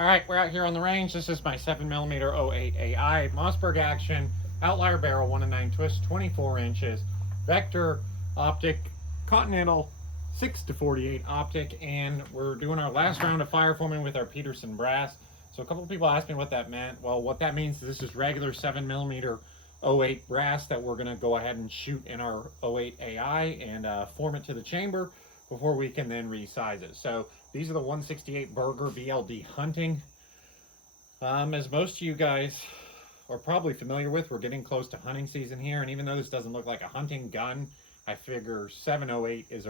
All right, we're out here on the range. This is my 7mm08AI Mossberg action, outlier barrel, 1-9 twist, 24 inches, vector optic, continental 6-48 optic, and we're doing our last round of fire forming with our Peterson brass. So a couple of people asked me what that meant. Well, what that means is this is regular 7mm08 brass that we're gonna go ahead and shoot in our 08AI and form it to the chamber before we can then resize it. So these are the 168 Berger VLD hunting. As most of you guys are probably familiar with, we're getting close to hunting season here, and even though this doesn't look like a hunting gun, I figure 708 is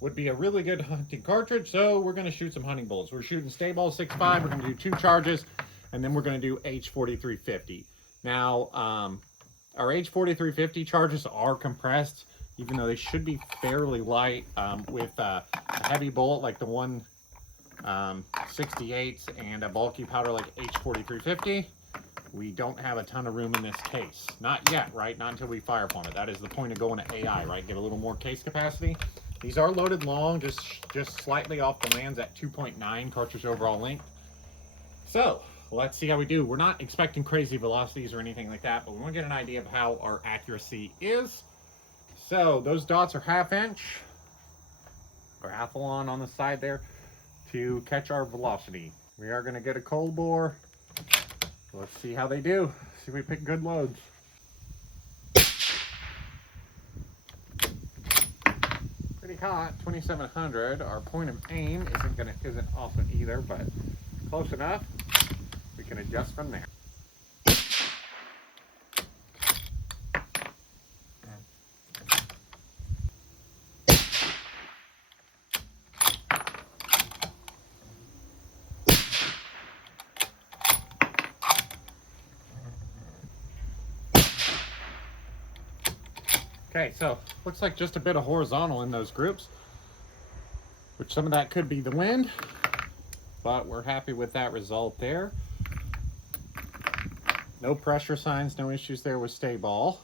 would be a really good hunting cartridge, so we're gonna shoot some hunting bullets. We're shooting Staball 6.5, we're gonna do 2 charges, and then we're gonna do H4350. Now, our H4350 charges are compressed, even though they should be fairly light, with a heavy bullet like the 168s and a bulky powder like H4350. We don't have a ton of room in this case. Not yet, right? Not until we fire form it. That is the point of going to AI, right? Get a little more case capacity. These are loaded long, just slightly off the lands at 2.9 cartridge overall length. So let's see how we do. We're not expecting crazy velocities or anything like that, but we want to get an idea of how our accuracy is. So those dots are 1/2 inch or athlon on the side there to catch our velocity. We are going to get a cold bore. Let's see how they do. See if we pick good loads. Pretty hot, 2700. Our point of aim isn't awesome either, but close enough. We can adjust from there. Okay, so looks like just a bit of horizontal in those groups, which some of that could be the wind, but we're happy with that result there. No pressure signs, no issues there with Staball.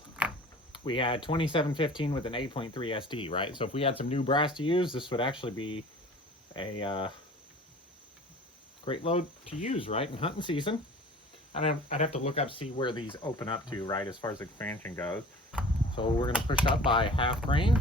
We had 2715 with an 8.3 SD, right? So if we had some new brass to use, this would actually be a great load to use, right, in hunting season. I'd have to look up, see where these open up to, right, as far as expansion goes. So we're going to push up by 1/2 grain.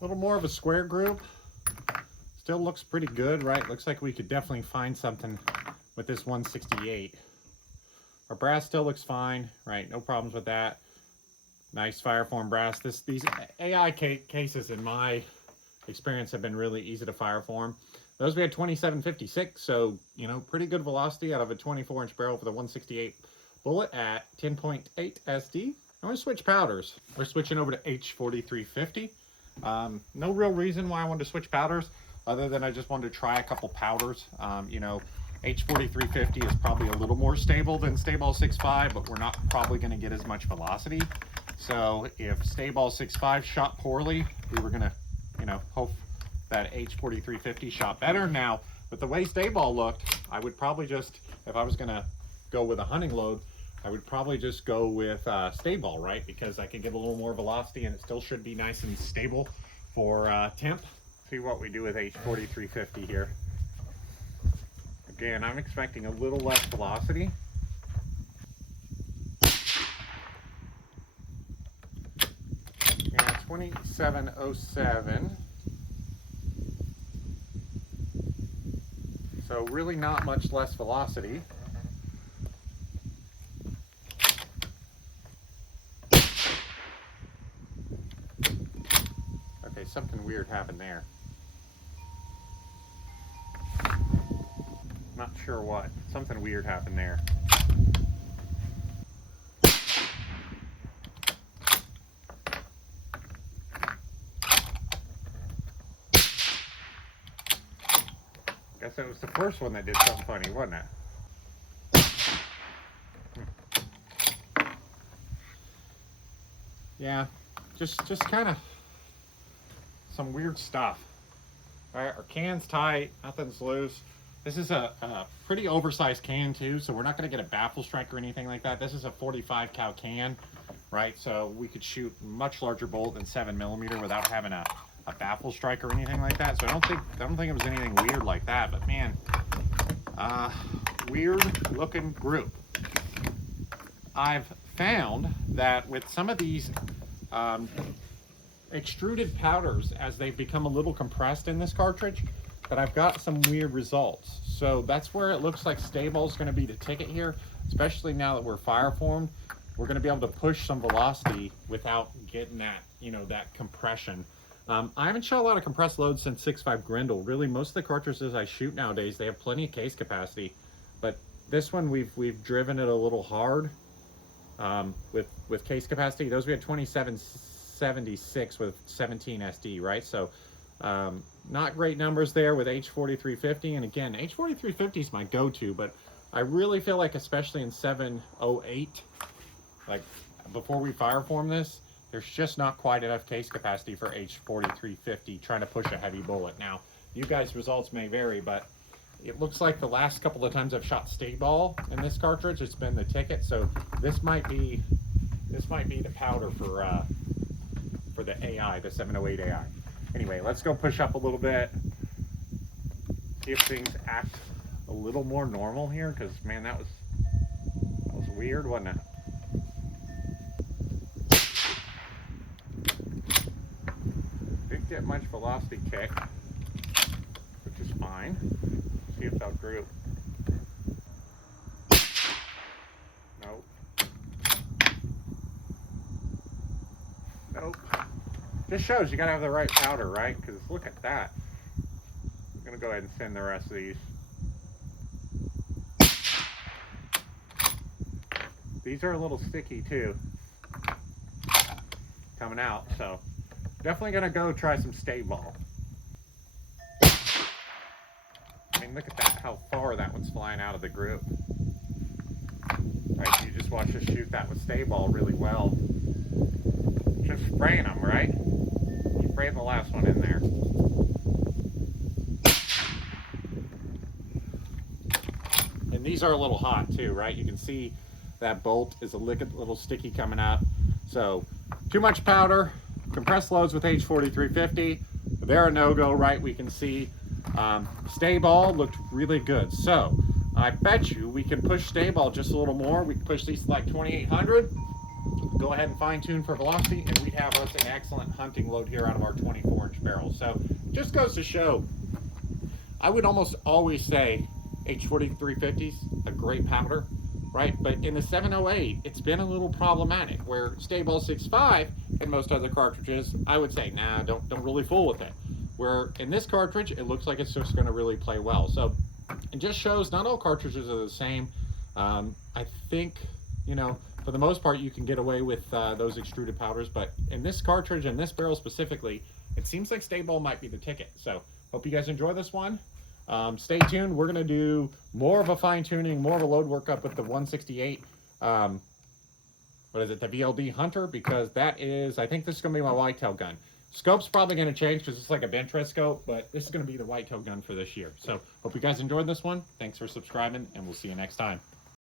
A little more of a square group. Still looks pretty good, right? Looks like we could definitely find something with this 168. Our brass still looks fine, right? No problems with that. Nice fireform brass. These AI cases, in my experience, have been really easy to fireform. Those we had 2756, so, you know, pretty good velocity out of a 24-inch barrel for the 168 bullet at 10.8 SD. I'm going to switch powders. We're switching over to H4350. No real reason why I wanted to switch powders other than I just wanted to try a couple powders. You know, H4350 is probably a little more stable than Staball 6.5, but we're not probably going to get as much velocity. So if Staball 6.5 shot poorly, we were going to, you know, hope that H4350 shot better. Now, with the way Staball looked, I would probably just, if I was going to go with a hunting load, I would probably just go with Staball, right? Because I can get a little more velocity and it still should be nice and stable for temp. See what we do with H4350 here. Again, I'm expecting a little less velocity. Yeah, 2707. So really not much less velocity. Okay, something weird happened there. Not sure what. Something weird happened there. Guess it was the first one that did something funny, wasn't it? yeah, just kind of some weird stuff. All right, our can's tight, nothing's loose. This is a pretty oversized can too, so we're not going to get a baffle strike or anything like that. This is a 45 cal can, right? So we could shoot much larger bolt than 7mm without having a baffle strike or anything like that. So I don't think it was anything weird like that. But man, weird looking group. I've found that with some of these extruded powders, as they've become a little compressed in this cartridge, that I've got some weird results. So that's where it looks like Staball is going to be the ticket here, especially now that we're fire formed. We're going to be able to push some velocity without getting that, you know, that compression. I haven't shot a lot of compressed loads since 6.5 Grendel. Really, most of the cartridges I shoot nowadays, they have plenty of case capacity, but this one we've driven it a little hard with case capacity. Those we had 2776 with 17 SD, right? So not great numbers there with H4350. And again, H4350 is my go-to, but I really feel like, especially in 708, like before we fire form this, there's just not quite enough case capacity for H4350 trying to push a heavy bullet. Now, you guys' results may vary, but it looks like the last couple of times I've shot Staball in this cartridge, it's been the ticket. So this might be the powder for the AI, the 708 AI. Anyway, let's go push up a little bit, see if things act a little more normal here, because man, that was weird, wasn't it? Didn't get much velocity kick, which is fine. See if that'll group. Nope. Nope. Just shows you gotta have the right powder, right? Because look at that. I'm gonna go ahead and send the rest of these. These are a little sticky too, coming out, so definitely gonna go try some Staball. I mean, look at that, how far that one's flying out of the group. Right, you just watch us shoot that with Staball really well. Just spraying them, right? Spray the last one in there. And these are a little hot too, right? You can see that bolt is a little sticky coming up. So too much powder, compressed loads with H4350, they're a no-go, right? We can see Staball looked really good. So I bet you we can push Staball just a little more. We can push these to like 2800. Go ahead and fine tune for velocity, and we'd have us an excellent hunting load here out of our 24-inch barrel. So just goes to show, I would almost always say H4350's a great powder, right? But in the 708, it's been a little problematic, where Staball 6.5 and most other cartridges, I would say, nah, don't really fool with it. Where in this cartridge, it looks like it's just going to really play well. So it just shows not all cartridges are the same. I think, you know, for the most part, you can get away with those extruded powders, but in this cartridge and this barrel specifically, it seems like Staball might be the ticket. So hope you guys enjoy this one. Stay tuned. We're going to do more of a fine tuning, more of a load workup with the 168. What is it? The VLD Hunter, because that is, I think this is going to be my whitetail gun. Scope's probably going to change because it's like a bench rest scope, but this is going to be the whitetail gun for this year. So hope you guys enjoyed this one. Thanks for subscribing, and we'll see you next time.